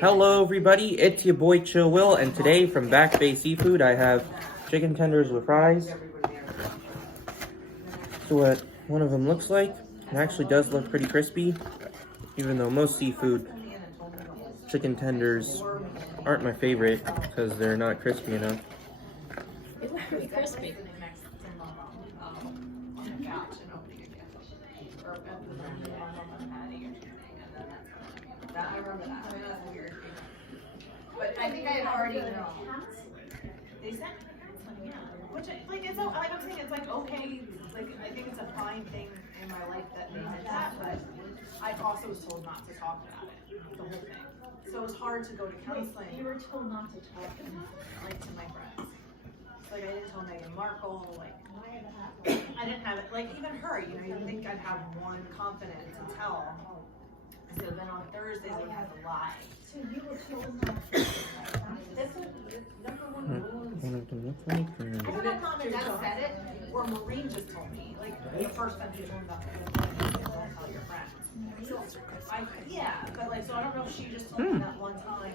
Hello everybody, it's your boy Chill Will, and today from Back Bay Seafood I have chicken tenders with fries. So what one of them looks like, it actually does look pretty crispy, even though most seafood chicken tenders aren't my favorite because they're not crispy enough. It looks pretty crispy. I remember that. I mean, that's weird. But I think I had already known. They sent me counseling, yeah. Which, like, it's like I'm saying, it's like okay. Like, I think it's a fine thing in my life that they did that, but I also was told not to talk about it, the whole thing. So it was hard to go to counseling. You were told not to talk about it. Like, to my friends. So, like, I didn't tell Meghan Markle, like, I didn't have it, like, even her, you know, you'd think I'd have one confident to tell. So then on Thursdays I would have to lie. So you were told not to. That's what number one rule is. One of them looks like, I don't know if Mom and Dad said it, or Maureen just told me. Like the first time she told me about it, don't tell your friends. So yeah, but like so I don't know if she just told me that one time,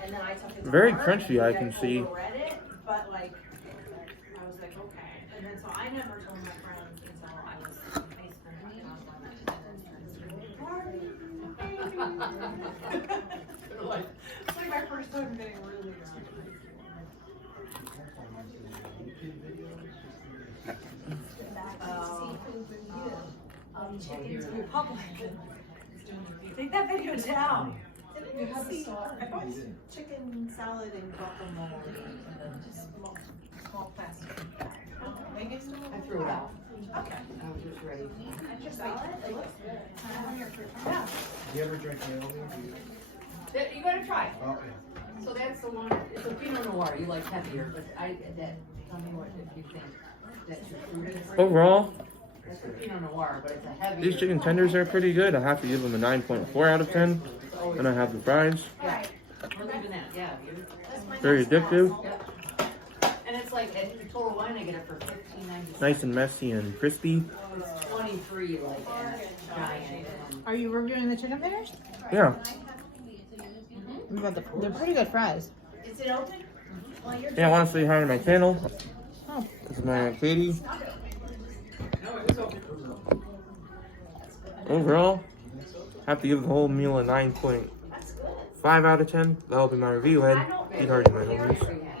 and then I took it to Very heart, crunchy, I can and see. read it, but like I was like okay, and then so I never told my friends until I was high school when I was on that party. It's like my first time getting really drunk. Chicken Republic. Take that video down. You have a sauce. I bought chicken salad and guacamole and then just small plastic. I threw it out. Okay. I was just ready. And your salad, it looks good. Yeah. Do you ever drink Naomi? You gotta try it. Oh, yeah. So that's the one, it's a Pinot Noir, you like heavier, but tell me what if you think that your fruit is. Overall, It's a Pinot Noir, but it's a heavier. these chicken tenders are pretty good. I have to give them a 9.4 out of 10. And I have the fries. Yeah, we're leaving that, yeah. Very addictive, Yep. And it's like, at the Total Wine, I get it for $15.96. nice and messy and crispy. It's 23, like, and it's giant. And Are you reviewing the chicken fingers? Yeah. They're pretty good fries. Is it open? Well, you're Yeah, I want to say hi to my channel. Oh. This is my Aunt Katie. Overall, have to give the whole meal a 9.5 out of 10. That'll be my review, Ed. Eat hard, my homies.